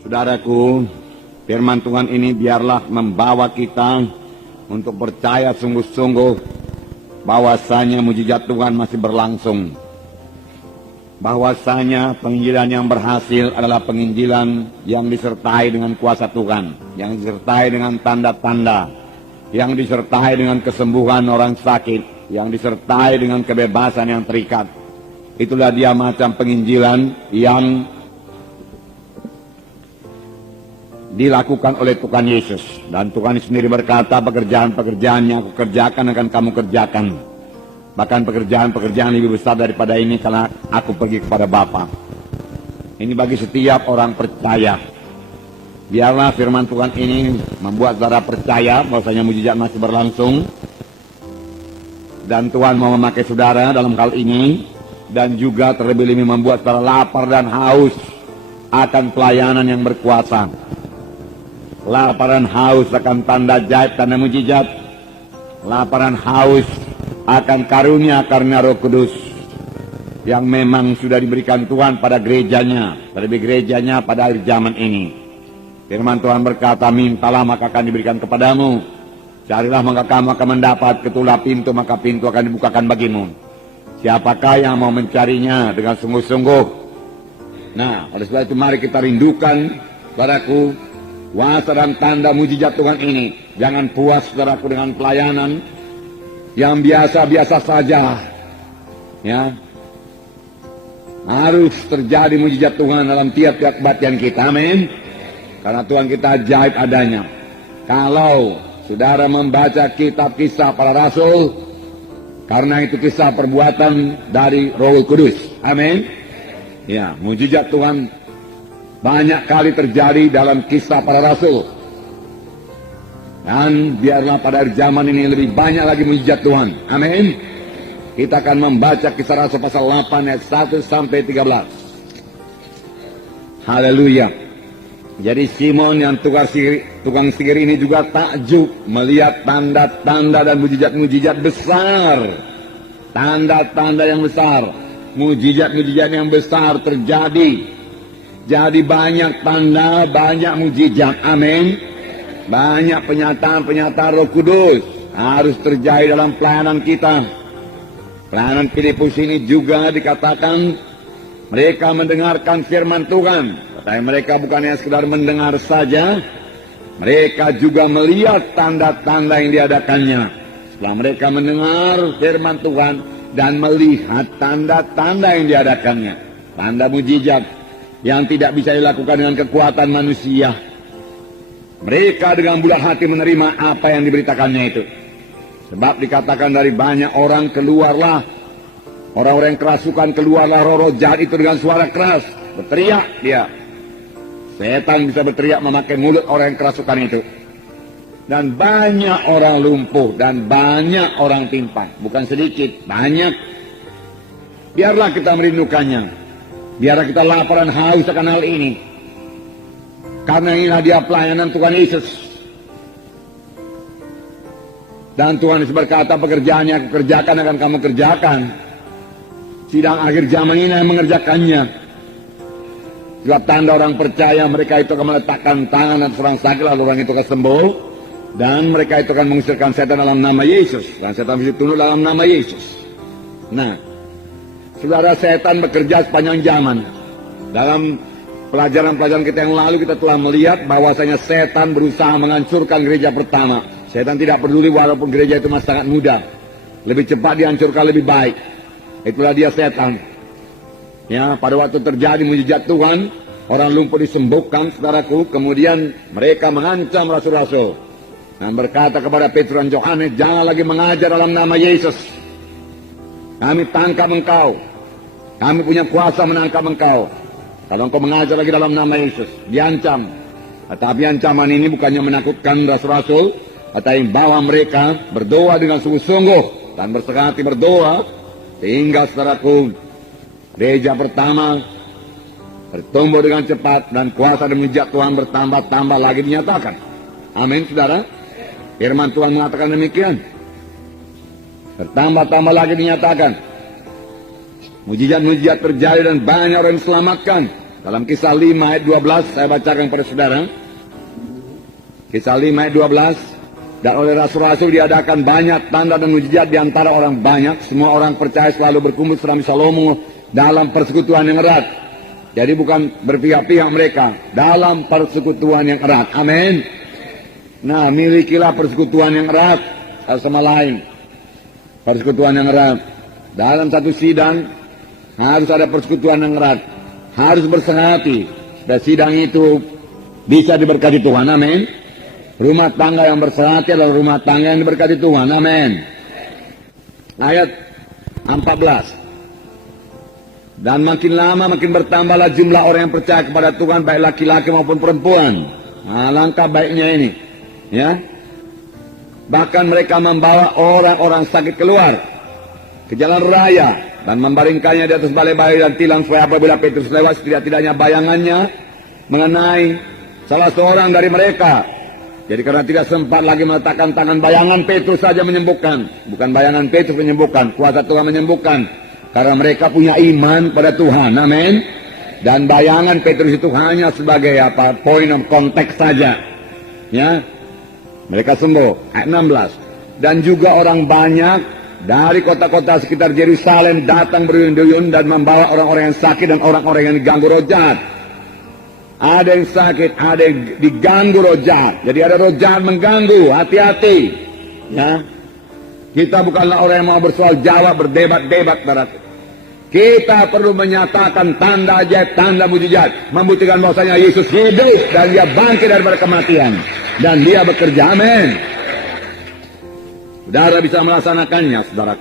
Saudaraku, firman Tuhan ini biarlah membawa kita untuk percaya sungguh-sungguh bahwasanya mujizat Tuhan masih berlangsung. Bahwasanya penginjilan yang berhasil adalah penginjilan yang disertai dengan kuasa Tuhan, yang disertai dengan tanda-tanda, yang disertai dengan kesembuhan orang sakit, yang disertai dengan kebebasan yang terikat. Itulah dia macam penginjilan yang dilakukan oleh Tuhan Yesus. Dan Tuhan sendiri berkata, pekerjaan-pekerjaan yang aku kerjakan akan kamu kerjakan. Bahkan pekerjaan-pekerjaan lebih besar daripada ini karena aku pergi kepada Bapa. Ini bagi setiap orang percaya. Biarlah firman Tuhan ini membuat saudara percaya bahwasanya mujizat masih berlangsung. Dan Tuhan mau memakai saudara dalam hal ini. Dan juga terlebih lebih membuat saudara lapar dan haus akan pelayanan yang berkuasa. Lapar dan haus akan tanda ajaib, tanda mujizat. Lapar dan haus akan karunia Roh Kudus yang memang sudah diberikan Tuhan pada gerejanya, terlebih gerejanya pada akhir zaman ini. Firman Tuhan berkata, mintalah maka akan diberikan kepadamu, carilah maka kamu akan mendapat, ketuklah pintu maka pintu akan dibukakan bagimu. Siapakah yang mau mencarinya dengan sungguh-sungguh? Nah, oleh sebab itu mari kita rindukan, saudaraku, kuasa dan tanda mujizat Tuhan ini. Jangan puas, saudaraku, dengan pelayanan yang biasa-biasa saja, ya. Harus terjadi mujizat Tuhan dalam tiap-tiap kebaktian kita, amin. Karena Tuhan kita ajaib adanya. Kalau saudara membaca kitab Kisah Para Rasul, karena itu kisah perbuatan dari Roh Kudus, amin. Ya, mujizat Tuhan banyak kali terjadi dalam Kisah Para Rasul. Dan biarlah pada zaman ini lebih banyak lagi mujizat Tuhan. Amin. Kita akan membaca Kisah Rasul pasal 8 ayat 1 sampai 13. Haleluya. Jadi Simon yang tukang sihir ini juga takjub melihat tanda-tanda dan mujizat-mujizat besar. Tanda-tanda yang besar, mujizat-mujizat yang besar terjadi. Jadi banyak tanda, banyak mujizat. Amin. Banyak penyataan-penyataan Roh Kudus harus terjadi dalam pelayanan kita. Pelayanan Filipus ini juga dikatakan mereka mendengarkan firman Tuhan. Tetapi mereka bukan hanya sekedar mendengar saja, mereka juga melihat tanda-tanda yang diadakannya. Setelah mereka mendengar firman Tuhan dan melihat tanda-tanda yang diadakannya, tanda mujizat yang tidak bisa dilakukan dengan kekuatan manusia, mereka dengan bulat hati menerima apa yang diberitakannya itu. Sebab dikatakan dari banyak orang keluarlah, orang-orang yang kerasukan keluarlah roh-roh jahat itu dengan suara keras. Berteriak dia. Setan bisa berteriak memakai mulut orang yang kerasukan itu. Dan banyak orang lumpuh dan banyak orang timpang. Bukan sedikit, banyak. Biarlah kita merindukannya. Biarlah kita lapar dan haus akan hal ini. Karena inilah dia pelayanan Tuhan Yesus. Dan Tuhan Yesus berkata, pekerjaan yang aku kerjakan akan kamu kerjakan. Sidang akhir zaman ini yang mengerjakannya. Sebab tanda orang percaya, mereka itu akan meletakkan tangan dan seorang sakit, lalu orang itu akan sembuh. Dan mereka itu akan mengusirkan setan dalam nama Yesus. Dan setan bisa tunduk dalam nama Yesus. Nah, saudara, setan bekerja sepanjang zaman. Dalam pelajaran-pelajaran kita yang lalu kita telah melihat bahwasanya setan berusaha menghancurkan gereja pertama. Setan tidak peduli walaupun gereja itu masih sangat muda. Lebih cepat dihancurkan lebih baik. Itulah dia setan. Ya, pada waktu terjadi mujizat Tuhan, orang lumpuh disembuhkan, saudaraku. Kemudian mereka mengancam rasul-rasul dan berkata kepada Petrus dan Yohanes, jangan lagi mengajar dalam nama Yesus. Kami tangkap engkau. Kami punya kuasa menangkap engkau. Kalau engkau mengajar lagi dalam nama Yesus, diancam. Tetapi ancaman ini bukannya menakutkan rasul-rasul, tetapi bahwa mereka berdoa dengan sungguh-sungguh dan berserah hati berdoa, sehingga saudaraku, gereja pertama bertumbuh dengan cepat dan kuasa dan mujizat Tuhan bertambah-tambah lagi dinyatakan. Amin, saudara. Firman Tuhan mengatakan demikian. Bertambah-tambah lagi dinyatakan. Mujizat-mujizat terjadi dan banyak orang diselamatkan. Dalam Kisah 5 ayat 12, saya bacakan kepada saudara. Kisah 5 ayat 12. Dan oleh rasul-rasul diadakan banyak tanda dan mujizat di antara orang banyak. Semua orang percaya selalu berkumpul serambi Salomo dalam persekutuan yang erat. Jadi bukan berpihak-pihak mereka, dalam persekutuan yang erat. Amin. Nah, milikilah persekutuan yang erat satu sama lain. Persekutuan yang erat. Dalam satu sidang harus ada persekutuan yang erat. Harus bersehati. Dan sidang itu bisa diberkati Tuhan. Amin. Rumah tangga yang bersehati adalah rumah tangga yang diberkati Tuhan. Amin. Ayat 14. Dan makin lama makin bertambahlah jumlah orang yang percaya kepada Tuhan, baik laki-laki maupun perempuan. Nah, langkah baiknya ini, ya. Bahkan mereka membawa orang-orang sakit keluar ke jalan raya dan membaringkannya di atas balai-balai dan tilang, supaya apabila Petrus lewat, setidak-tidaknya bayangannya mengenai salah seorang dari mereka. Jadi karena tidak sempat lagi meletakkan tangan, bayangan Petrus saja menyembuhkan. Bukan bayangan Petrus menyembuhkan, kuasa Tuhan menyembuhkan. Karena mereka punya iman pada Tuhan. Amin. Dan bayangan Petrus itu hanya sebagai point of contact saja. Ya. Mereka sembuh. Ayat 16. Dan juga orang banyak dari kota-kota sekitar Yerusalem datang berduyun-duyun dan membawa orang-orang yang sakit dan orang-orang yang diganggu roh jahat. Ada yang sakit, ada yang diganggu roh jahat. Jadi ada roh jahat mengganggu, hati-hati. Ya. Kita bukanlah orang yang mau bersoal jawab, berdebat-debat. Kita perlu menyatakan tanda ajaib, tanda mujizat, membuktikan bahwasanya Yesus hidup dan dia bangkit daripada kematian. Dan dia bekerja. Amin. Saudara bisa melaksanakannya, saudara.